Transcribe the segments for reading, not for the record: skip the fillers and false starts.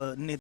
ने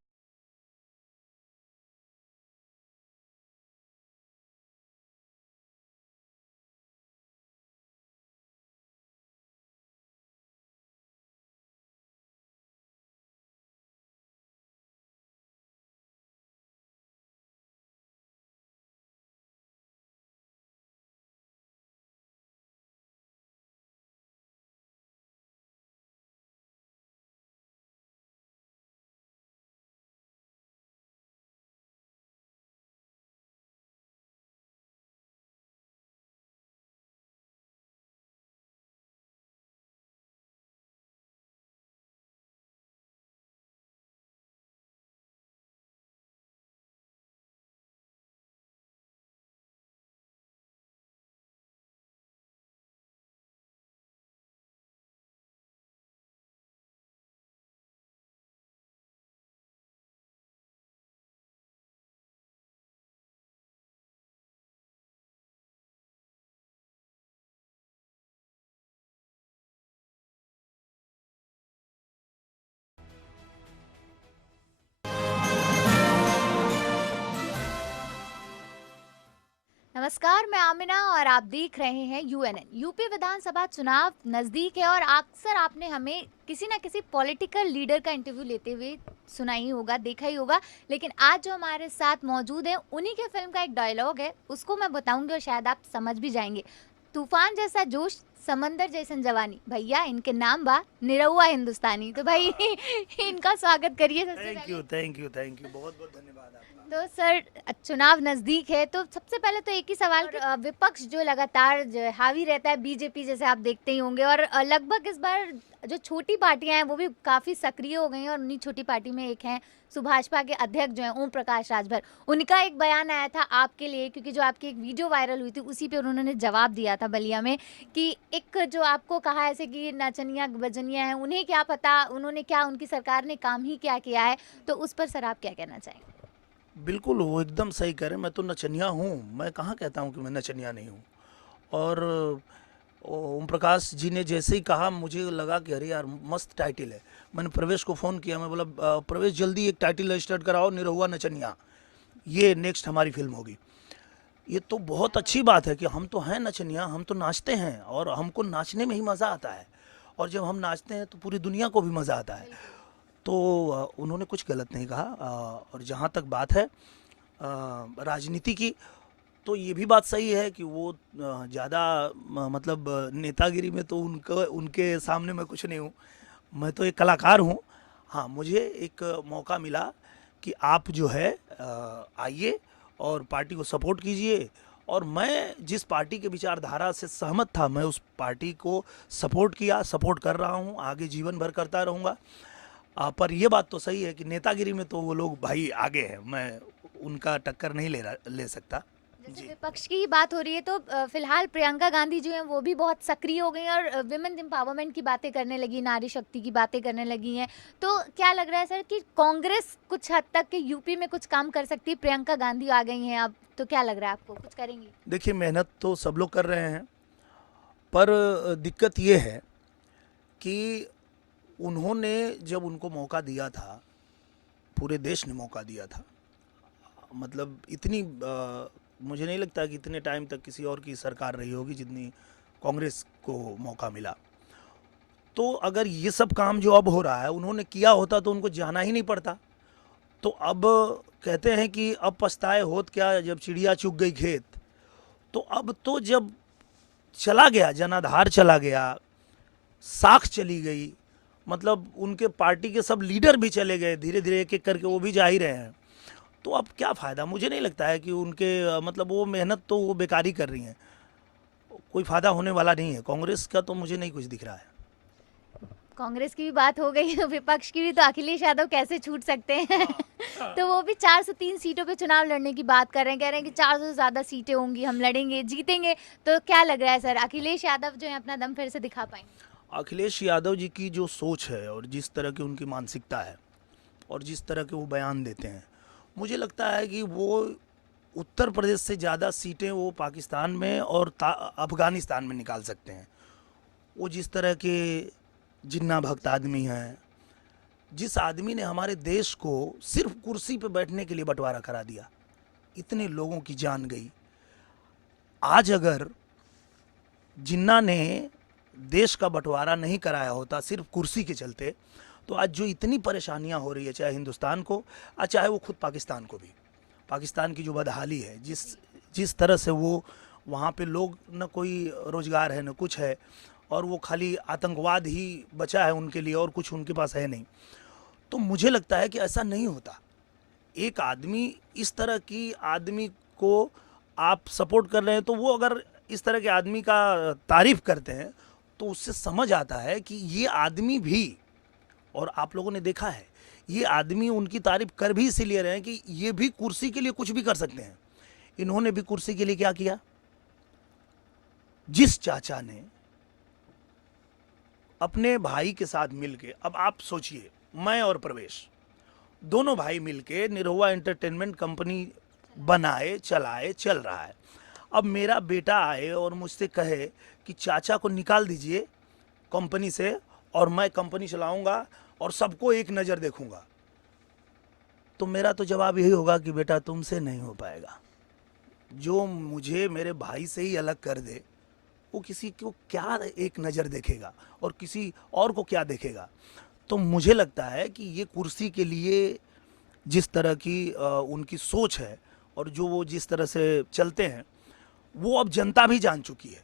नमस्कार, मैं आमिना और आप देख रहे हैं यूएनएन। यूपी विधानसभा चुनाव नज़दीक है और अक्सर आपने हमें किसी ना किसी पॉलिटिकल लीडर का इंटरव्यू लेते हुए सुना ही होगा, देखा ही होगा। लेकिन आज जो हमारे साथ मौजूद है, उन्हीं के फिल्म का एक डायलॉग है, उसको मैं बताऊंगी और शायद आप समझ भी जाएंगे। तूफान जैसा जोश, समंदर जैसन जवानी, भैया इनके नाम बा निरहुआ हिंदुस्तानी। तो भाई इनका स्वागत करिए सबसे थैंक पहले। You, thank you, thank you, बहुत बहुत धन्यवाद आपका। तो सर, चुनाव नजदीक है तो सबसे पहले तो एक ही सवाल कि विपक्ष जो लगातार जो हावी रहता है, बीजेपी जैसे आप देखते ही होंगे, और लगभग इस बार जो छोटी पार्टियां हैं वो भी काफी सक्रिय हो गई हैं, और उन्हीं छोटी पार्टी में एक हैं सुभाषपा के अध्यक्ष जो हैं ओम प्रकाश राजभर। उनका एक बयान आया था आपके लिए, क्योंकि जो आपकी एक वीडियो वायरल हुई थी उसी पे उन्होंने जवाब दिया था बलिया में, कि एक जो आपको कहा ऐसे कि नचनिया बजनिया है, उन्हें क्या पता उन्होंने क्या, उनकी सरकार ने काम ही क्या किया है। तो उस पर सर आप क्या कहना चाहेंगे? बिल्कुल, वो एकदम सही कह रहे हैं। मैं तो नचनिया हूँ, मैं कहाँ कहता हूँ कि मैं नचनिया नहीं हूँ। और ओम प्रकाश जी ने जैसे ही कहा, मुझे लगा कि अरे यार, मस्त टाइटल है। मैंने प्रवेश को फ़ोन किया, मैं बोला प्रवेश जल्दी एक टाइटल रजिस्टर्ड कराओ, निरहुआ नचनिया, ये नेक्स्ट हमारी फिल्म होगी। ये तो बहुत अच्छी बात है कि हम तो हैं नचनिया, हम तो नाचते हैं और हमको नाचने में ही मज़ा आता है। और जब हम नाचते हैं तो पूरी दुनिया को भी मज़ा आता है। तो उन्होंने कुछ गलत नहीं कहा। और जहाँ तक बात है राजनीति की, तो ये भी बात सही है कि वो ज़्यादा मतलब नेतागिरी में तो उनका उनके सामने मैं कुछ नहीं हूँ। मैं तो एक कलाकार हूँ। हाँ, मुझे एक मौका मिला कि आप जो है आइए और पार्टी को सपोर्ट कीजिए। और मैं जिस पार्टी के विचारधारा से सहमत था, मैं उस पार्टी को सपोर्ट किया, सपोर्ट कर रहा हूँ, आगे जीवन भर करता रहूँगा। पर ये बात तो सही है कि नेतागिरी में तो वो लोग भाई आगे हैं, मैं उनका टक्कर नहीं ले सकता। जैसे जी। विपक्ष की बात हो रही है तो फिलहाल प्रियंका गांधी जो हैं वो भी बहुत सक्रिय हो गई हैं और विमेन एम्पावरमेंट की बातें करने लगी, नारी शक्ति की बातें करने लगी हैं। तो क्या लग रहा है सर कि कांग्रेस कुछ हद तक के यूपी में कुछ काम कर सकती है? प्रियंका गांधी आ गई हैं अब, तो क्या लग रहा है आपको, कुछ करेंगी? देखिए, मेहनत तो सब लोग कर रहे हैं, पर दिक्कत ये है कि उन्होंने जब उनको मौका दिया था, पूरे देश ने मौका दिया था। मतलब इतनी मुझे नहीं लगता कि इतने टाइम तक किसी और की सरकार रही होगी जितनी कांग्रेस को मौका मिला। तो अगर ये सब काम जो अब हो रहा है उन्होंने किया होता तो उनको जाना ही नहीं पड़ता। तो अब कहते हैं कि अब पछताए होत क्या, जब चिड़िया चुग गई खेत। तो अब तो जब चला गया, जनाधार चला गया, साख चली गई, मतलब उनके पार्टी के सब लीडर भी चले गए, धीरे धीरे एक एक करके वो भी जा ही रहे हैं। तो अब क्या फ़ायदा? मुझे नहीं लगता है कि उनके मतलब वो मेहनत तो वो बेकार ही कर रही हैं। कोई फ़ायदा होने वाला नहीं है कांग्रेस का, तो मुझे नहीं कुछ दिख रहा है। कांग्रेस की भी बात हो गई तो विपक्ष की भी, तो अखिलेश यादव कैसे छूट सकते हैं? हाँ। तो वो भी 403 सीटों पे चुनाव लड़ने की बात कर रहे हैं, कह रहे हैं कि 400 से ज्यादा सीटें होंगी, हम लड़ेंगे, जीतेंगे। तो क्या लग रहा है सर, अखिलेश यादव जो है अपना दम फिर से दिखा पाएंगे? अखिलेश यादव जी की जो सोच है और जिस तरह की उनकी मानसिकता है और जिस तरह के वो बयान देते हैं, मुझे लगता है कि वो उत्तर प्रदेश से ज़्यादा सीटें वो पाकिस्तान में और अफ़गानिस्तान में निकाल सकते हैं। वो जिस तरह के जिन्ना भक्त आदमी हैं, जिस आदमी ने हमारे देश को सिर्फ कुर्सी पे बैठने के लिए बंटवारा करा दिया, इतने लोगों की जान गई। आज अगर जिन्ना ने देश का बंटवारा नहीं कराया होता सिर्फ कुर्सी के चलते, तो आज जो इतनी परेशानियां हो रही है, चाहे हिंदुस्तान को और चाहे वो खुद पाकिस्तान को भी, पाकिस्तान की जो बदहाली है, जिस जिस तरह से वो वहाँ पे लोग, न कोई रोजगार है न कुछ है, और वो खाली आतंकवाद ही बचा है उनके लिए और कुछ उनके पास है नहीं। तो मुझे लगता है कि ऐसा नहीं होता। एक आदमी, इस तरह की आदमी को आप सपोर्ट कर रहे हैं, तो वो अगर इस तरह के आदमी का तारीफ करते हैं तो उससे समझ आता है कि ये आदमी भी, और आप लोगों ने देखा है, ये आदमी उनकी तारीफ कर भी इसीलिए रहे हैं कि ये भी कुर्सी के लिए कुछ भी कर सकते हैं। इन्होंने भी कुर्सी के लिए क्या किया? जिस चाचा ने अपने भाई के साथ मिलके, अब आप सोचिए, मैं और प्रवेश दोनों भाई मिलके निरहुआ एंटरटेनमेंट कंपनी बनाए, चलाए, चल रहा है। अब मेरा बेटा आए और मुझसे कहे कि चाचा को निकाल दीजिए कंपनी से और मैं कंपनी चलाऊंगा और सबको एक नज़र देखूंगा, तो मेरा तो जवाब यही होगा कि बेटा तुमसे नहीं हो पाएगा। जो मुझे मेरे भाई से ही अलग कर दे, वो किसी को क्या एक नज़र देखेगा और किसी और को क्या देखेगा। तो मुझे लगता है कि ये कुर्सी के लिए जिस तरह की उनकी सोच है और जो वो जिस तरह से चलते हैं, वो अब जनता भी जान चुकी है।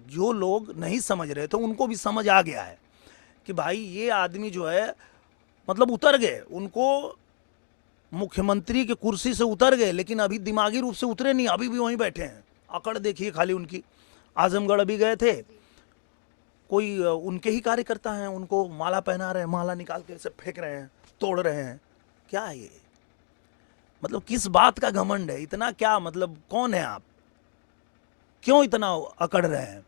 जो लोग नहीं समझ रहे थे उनको भी समझ आ गया है कि भाई ये आदमी जो है, मतलब उतर गए, उनको मुख्यमंत्री की कुर्सी से उतर गए, लेकिन अभी दिमागी रूप से उतरे नहीं, अभी भी वहीं बैठे हैं। अकड़ देखिए खाली उनकी। आजमगढ़ अभी गए थे, कोई उनके ही कार्यकर्ता हैं, उनको माला पहना रहे हैं, माला निकाल के से फेंक रहे हैं, तोड़ रहे हैं। क्या है ये? मतलब किस बात का घमंड है इतना? क्या मतलब, कौन है आप? क्यों इतना अकड़ रहे हैं?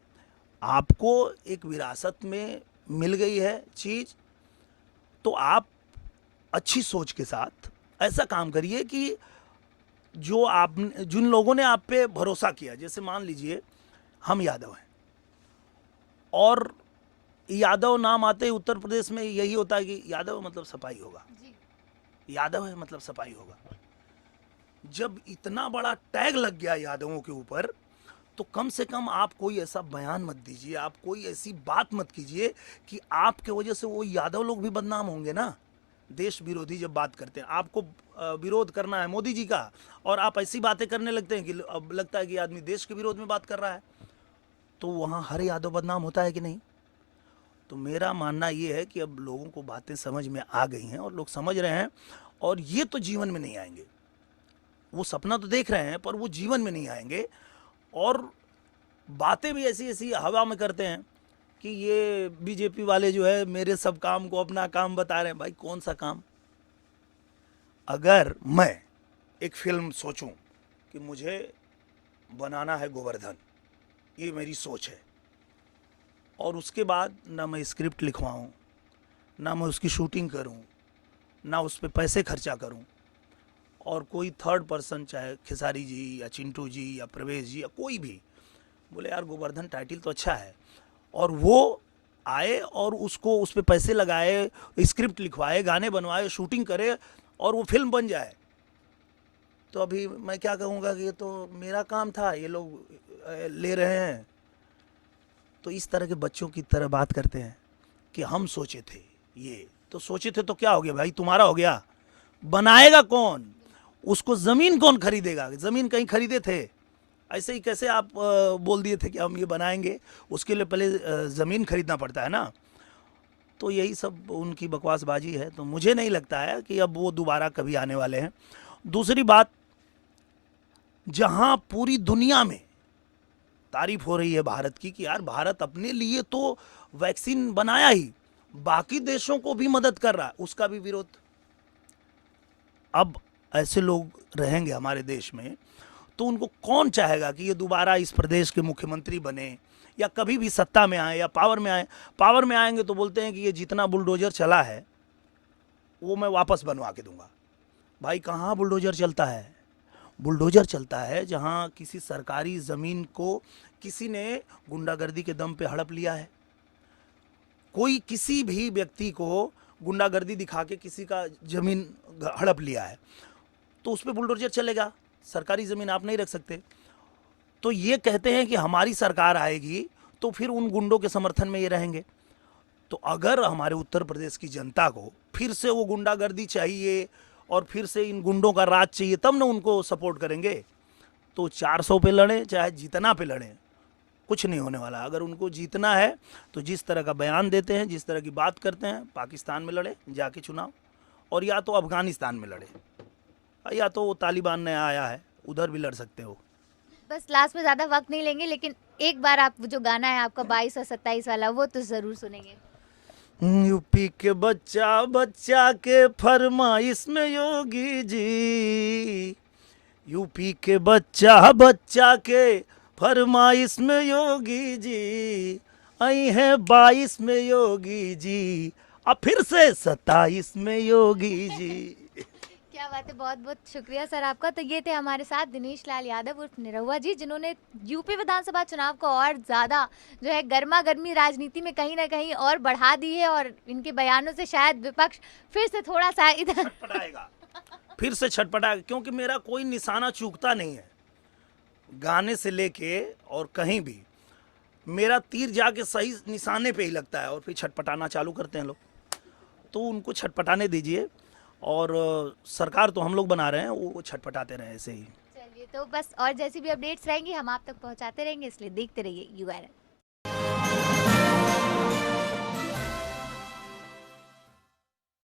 आपको एक विरासत में मिल गई है चीज, तो आप अच्छी सोच के साथ ऐसा काम करिए कि जो आप, जिन लोगों ने आप पे भरोसा किया, जैसे मान लीजिए हम यादव हैं, और यादव नाम आते ही उत्तर प्रदेश में यही होता है कि यादव मतलब सफाई होगा, यादव है मतलब सफाई होगा। जब इतना बड़ा टैग लग गया यादवों के ऊपर, तो कम से कम आप कोई ऐसा बयान मत दीजिए, आप कोई ऐसी बात मत कीजिए कि आपके वजह से वो यादव लोग भी बदनाम होंगे ना। देश विरोधी जब बात करते हैं, आपको विरोध करना है मोदी जी का, और आप ऐसी बातें करने लगते हैं कि अब लगता है कि आदमी देश के विरोध में बात कर रहा है, तो वहाँ हर यादव बदनाम होता है कि नहीं? तो मेरा मानना ये है कि अब लोगों को बातें समझ में आ गई हैं और लोग समझ रहे हैं, और ये तो जीवन में नहीं आएंगे। वो सपना तो देख रहे हैं पर वो जीवन में नहीं आएंगे, और बातें भी ऐसी ऐसी हवा में करते हैं कि ये बीजेपी वाले जो है मेरे सब काम को अपना काम बता रहे हैं। भाई कौन सा काम? अगर मैं एक फिल्म सोचूं कि मुझे बनाना है गोवर्धन, ये मेरी सोच है, और उसके बाद ना मैं स्क्रिप्ट लिखवाऊं, ना मैं उसकी शूटिंग करूं, ना उस पर पैसे खर्चा करूं, और कोई थर्ड पर्सन, चाहे खेसारी जी या चिंटू जी या प्रवेश जी या कोई भी, बोले यार गोवर्धन टाइटल तो अच्छा है, और वो आए और उसको उस पर पैसे लगाए, स्क्रिप्ट लिखवाए, गाने बनवाए, शूटिंग करे और वो फिल्म बन जाए, तो अभी मैं क्या कहूँगा कि ये तो मेरा काम था, ये लोग ले रहे हैं। तो इस तरह के बच्चों की तरह बात करते हैं कि हम सोचे थे, ये तो सोचे थे तो क्या हो गया भाई, तुम्हारा हो गया। बनाएगा कौन? उसको ज़मीन कौन खरीदेगा? ज़मीन कहीं खरीदे थे? ऐसे ही कैसे आप बोल दिए थे कि हम ये बनाएंगे? उसके लिए पहले ज़मीन खरीदना पड़ता है ना। तो यही सब उनकी बकवासबाजी है। तो मुझे नहीं लगता है कि अब वो दोबारा कभी आने वाले हैं। दूसरी बात, जहाँ पूरी दुनिया में तारीफ हो रही है भारत की कि यार भारत अपने लिए तो वैक्सीन बनाया ही, बाकी देशों को भी मदद कर रहा है, उसका भी विरोध। अब ऐसे लोग रहेंगे हमारे देश में तो उनको कौन चाहेगा कि ये दोबारा इस प्रदेश के मुख्यमंत्री बने या कभी भी सत्ता में आए या पावर में आए? पावर में आएंगे तो बोलते हैं कि ये जितना बुलडोजर चला है वो मैं वापस बनवा के दूंगा। भाई कहाँ बुलडोजर चलता है? बुलडोजर चलता है जहाँ किसी सरकारी ज़मीन को किसी ने गुंडागर्दी के दम पे हड़प लिया है। कोई किसी भी व्यक्ति को गुंडागर्दी दिखा के किसी का ज़मीन हड़प लिया है तो उस पर बुलडोजर चलेगा, सरकारी ज़मीन आप नहीं रख सकते। तो ये कहते हैं कि हमारी सरकार आएगी तो फिर उन गुंडों के समर्थन में ये रहेंगे। तो अगर हमारे उत्तर प्रदेश की जनता को फिर से वो गुंडागर्दी चाहिए और फिर से इन गुंडों का राज चाहिए तब ना उनको सपोर्ट करेंगे। तो 400 पे लड़ें चाहे जितना पे लड़ें, कुछ नहीं होने वाला। अगर उनको जीतना है तो जिस तरह का बयान देते हैं, जिस तरह की बात करते हैं, पाकिस्तान में लड़े जाके चुनाव, और या तो अफगानिस्तान में लड़े, या तो वो तालिबान नया आया है उधर भी लड़ सकते हो। बस लास्ट में ज़्यादा वक्त नहीं लेंगे, लेकिन एक बार आप जो गाना है आपका 22 और 27 वाला वो तो ज़रूर सुनेंगे। यूपी के बच्चा बच्चा के फरमाइश में योगी जी, यूपी के बच्चा बच्चा के फरमाइश में योगी जी, आई है 22 में योगी जी, अब फिर से 27 में योगी जी। क्या बात है, बहुत बहुत शुक्रिया सर आपका। तो ये थे हमारे साथ दिनेश लाल यादव उर्फ निरहुआ जी, जिन्होंने यूपी विधानसभा चुनाव को और ज़्यादा जो है गर्मा गर्मी राजनीति में कहीं ना कहीं और बढ़ा दी है, और इनके बयानों से शायद विपक्ष फिर से थोड़ा सा इधर छटपटाएगा, फिर से छटपटाएगा, क्योंकि मेरा कोई निशाना चूकता नहीं है। गाने से लेके और कहीं भी मेरा तीर जाके सही निशाने पे ही लगता है और फिर छटपटाना चालू करते हैं लोग। तो उनको छटपटाने दीजिए, और सरकार तो हम लोग बना रहे हैं, वो छटपटाते रहे ऐसे ही। चलिए, तो बस और जैसी भी अपडेट्स रहेंगी हम आप तक पहुंचाते रहेंगे, इसलिए देखते रहिए URL।